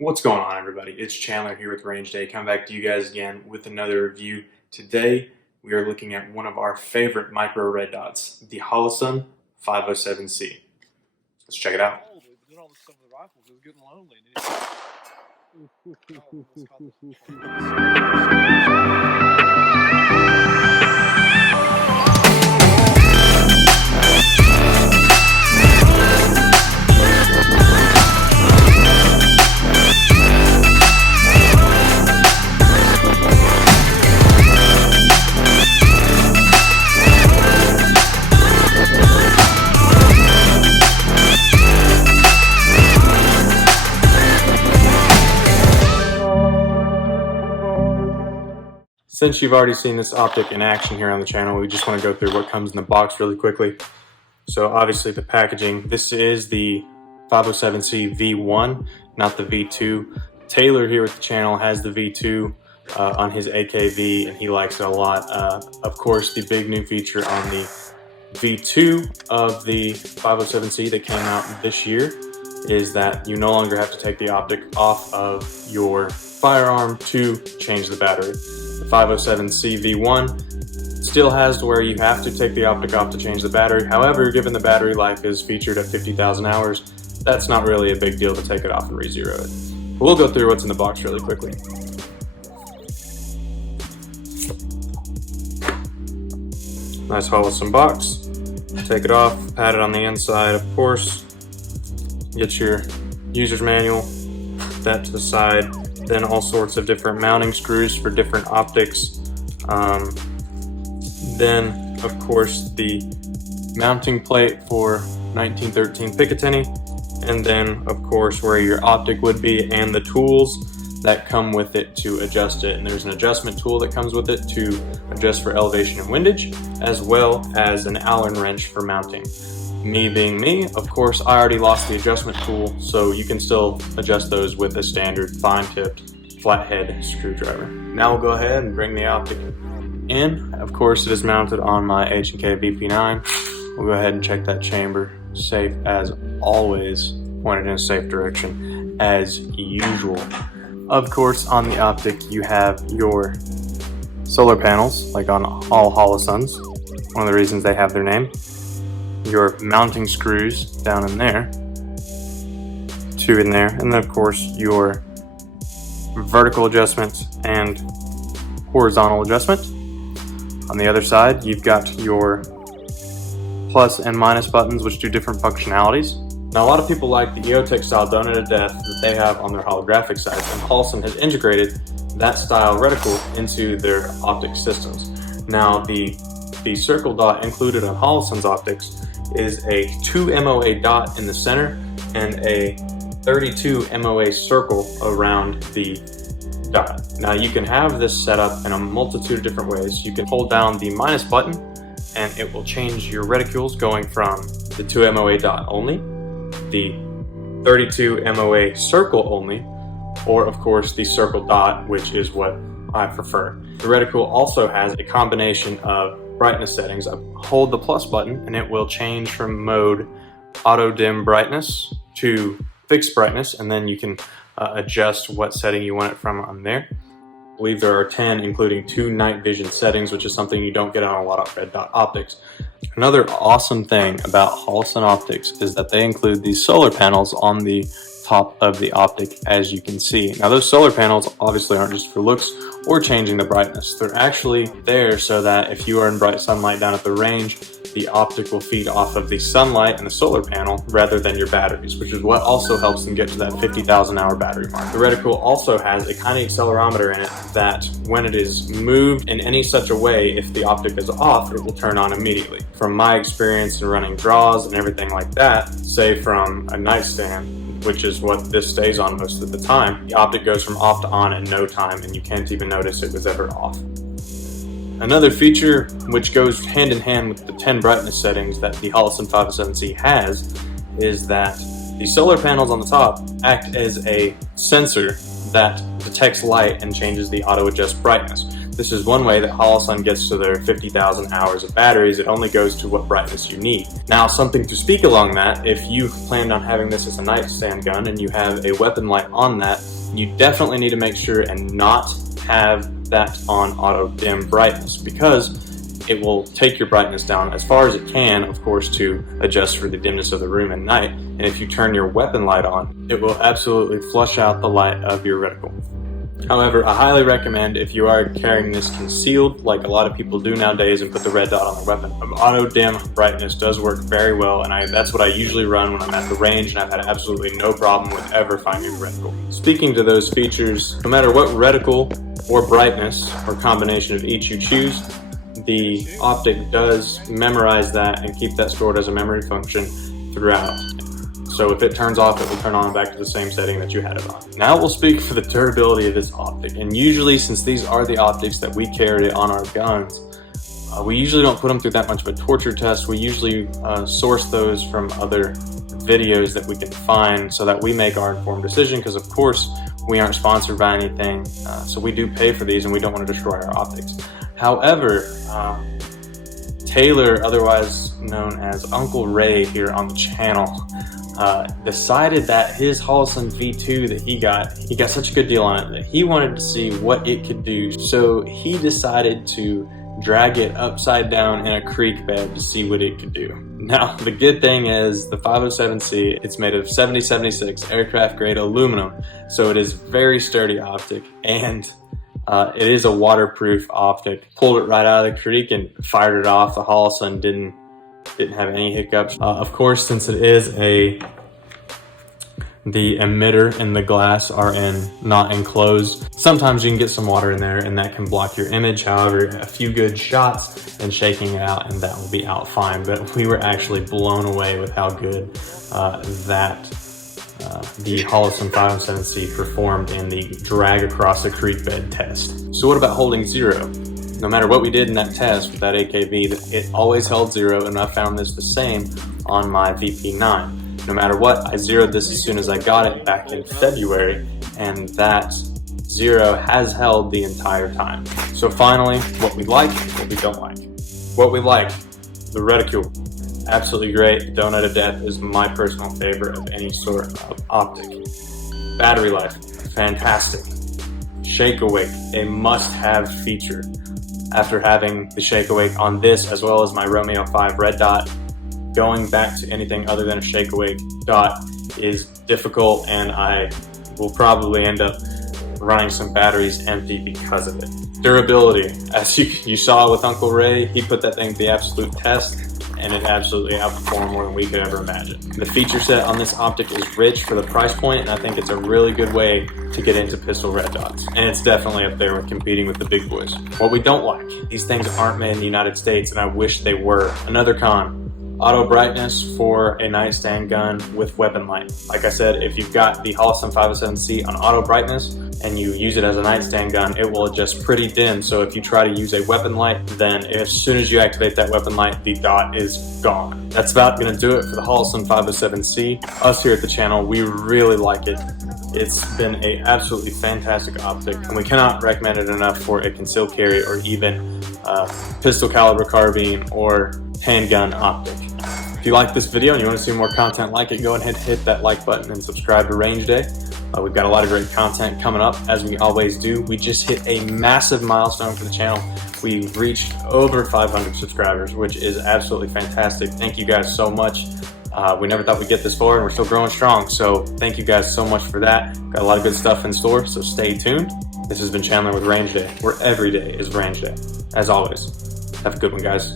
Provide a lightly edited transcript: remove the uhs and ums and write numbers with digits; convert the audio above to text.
What's going on, everybody? It's Chandler here with Range Day, coming back to you guys again with another review. Today we are looking at one of our favorite micro red dots, the Holosun 507c. Let's check it out. Since you've already seen this optic in action here on the channel, we just want to go through what comes in the box really quickly. So obviously the packaging, this is the 507c V1, not the V2. Taylor here with the channel has the V2 on his HK and he likes it a lot. Of course, the big new feature on the V2 of the 507c that came out this year is that you no longer have to take the optic off of your firearm to change the battery. The 507c V1 still has to where you have to take the optic off to change the battery. However, given the battery life is featured at 50,000 hours, that's not really a big deal to take it off and re-zero it. But we'll go through what's in the box really quickly. Nice Holosun box. Take it off, pat it on the inside, of course. Get your user's manual, that to the side. Then all sorts of different mounting screws for different optics. Then, of course, the mounting plate for 1913 Picatinny. And then, of course, where your optic would be and the tools that come with it to adjust it. And there's an adjustment tool that comes with it to adjust for elevation and windage, as well as an Allen wrench for mounting. Me being me, of course, I already lost the adjustment tool, so you can still adjust those with a standard fine-tipped flathead screwdriver. Now we'll go ahead and bring the optic in. Of course, it is mounted on my HK VP9. We'll go ahead and check that chamber. Safe as always, pointed in a safe direction as usual. Of course, on the optic, you have your solar panels, like on all Holosuns. One of the reasons they have their name. Your mounting screws down in there, two in there, and then of course your vertical adjustment and horizontal adjustment. On the other side, you've got your plus and minus buttons, which do different functionalities. Now, a lot of people like the EOTech style donut to death that they have on their holographic sites, and Holosun has integrated that style reticle into their optic systems. Now, the circle dot included on Holosun's optics is a 2 MOA dot in the center and a 32 MOA circle around the dot. Now you can have this set up in a multitude of different ways. You can hold down the minus button and it will change your reticules going from the 2 MOA dot only, the 32 MOA circle only, or of course the circle dot, which is what I prefer. The reticle also has a combination of brightness settings. I hold the plus button and it will change from mode auto dim brightness to fixed brightness, and then you can adjust what setting you want it from on there. I believe there are 10, including 2 night vision settings, which is something you don't get on a lot of red dot optics. Another awesome thing about Holosun optics is that they include these solar panels on the top of the optic, as you can see. Now those solar panels obviously aren't just for looks or changing the brightness. They're actually there so that if you are in bright sunlight down at the range, the optic will feed off of the sunlight and the solar panel rather than your batteries, which is what also helps them get to that 50,000 hour battery mark. The reticle also has a tiny accelerometer in it that when it is moved in any such a way, if the optic is off, it will turn on immediately. From my experience in running draws and everything like that, say from a nightstand, which is what this stays on most of the time, the optic goes from off to on in no time and you can't even notice it was ever off. Another feature which goes hand in hand with the 10 brightness settings that the Holosun 507c has is that the solar panels on the top act as a sensor that detects light and changes the auto adjust brightness. this is one way that Holosun gets to their 50,000 hours of batteries. It only goes to what brightness you need. Now, something to speak along that, if you planned on having this as a nightstand gun and you have a weapon light on that, you definitely need to make sure and not have that on auto dim brightness, because it will take your brightness down as far as it can, of course, to adjust for the dimness of the room at night. And if you turn your weapon light on, it will absolutely flush out the light of your reticle. However, I highly recommend, if you are carrying this concealed, like a lot of people do nowadays, and put the red dot on their weapon, auto dim brightness does work very well, and that's what I usually run when I'm at the range, and I've had absolutely no problem with ever finding a reticle. Speaking to those features, no matter what reticle or brightness or combination of each you choose, the Optic does memorize that and keep that stored as a memory function throughout. So if it turns off, it will turn on back to the same setting that you had it on. Now we'll speak for the durability of this Optic. And usually, since these are the optics that we carry on our guns, we usually don't put them through that much of a torture test. We usually source those from other videos that we can find so that we make our informed decision, because of course we aren't sponsored by anything, so we do pay for these and we don't want to destroy our optics. However, Taylor, otherwise known as Uncle Ray here on the channel, decided that his Holosun V2 that he got such a good deal on it that he wanted to see what it could do. So he decided to drag it upside down in a creek bed to see what it could do. Now, the good thing is the 507c, it's made of 7076 aircraft grade aluminum, so it is very sturdy optic, and it is a waterproof optic. Pulled it right out of the creek and fired it off. The Holosun didn't have any hiccups. Of course, since it is the emitter and the glass are not enclosed, sometimes you can get some water in there and that can block your image. However, a few good shots and shaking it out and that will be out fine. But we were actually blown away with how good the Holosun 507c performed in the drag across the creek bed test. So what about holding zero? No matter what we did in that test with that HK, it always held zero, and I found this the same on my VP9. No matter what, I zeroed this as soon as I got it back in February, and that zero has held the entire time. So finally, what we like, what we don't like. What we like, the reticule. Absolutely great. Donut of Death is my personal favorite of any sort of optic. Battery life, fantastic. Shake awake, a must-have feature. After having the shake awake on this as well as my Romeo 5 red dot, going back to anything other than a shake awake dot is difficult, and I will probably end up running some batteries empty because of it. Durability, as you saw with Uncle Ray, he put that thing to the absolute test, and it absolutely outperformed more than we could ever imagine. The feature set on this optic is rich for the price point, and I think it's a really good way to get into pistol red dots. And it's definitely up there with competing with the big boys. What we don't like, these things aren't made in the United States, and I wish they were. Another con, auto brightness for a nightstand gun with weapon light. Like I said, if you've got the Holosun 507c on auto brightness and you use it as a nightstand gun, it will adjust pretty dim. So if you try to use a weapon light, then as soon as you activate that weapon light, the dot is gone. That's about gonna do it for the Holosun 507c. Us here at the channel, we really like it. It's been an absolutely fantastic optic, and we cannot recommend it enough for a concealed carry or even pistol caliber carbine or handgun optic. If you like this video and you want to see more content like it, go ahead and hit that like button and subscribe to Range Day. We've got a lot of great content coming up, as we always do. We just hit a massive milestone for the channel. We've reached over 500 subscribers, which is absolutely fantastic. Thank you guys so much. We never thought we'd get this far, and we're still growing strong. So thank you guys so much for that. Got a lot of good stuff in store, so stay tuned. This has been Chandler with Range Day, where every day is Range Day. As always, have a good one, guys.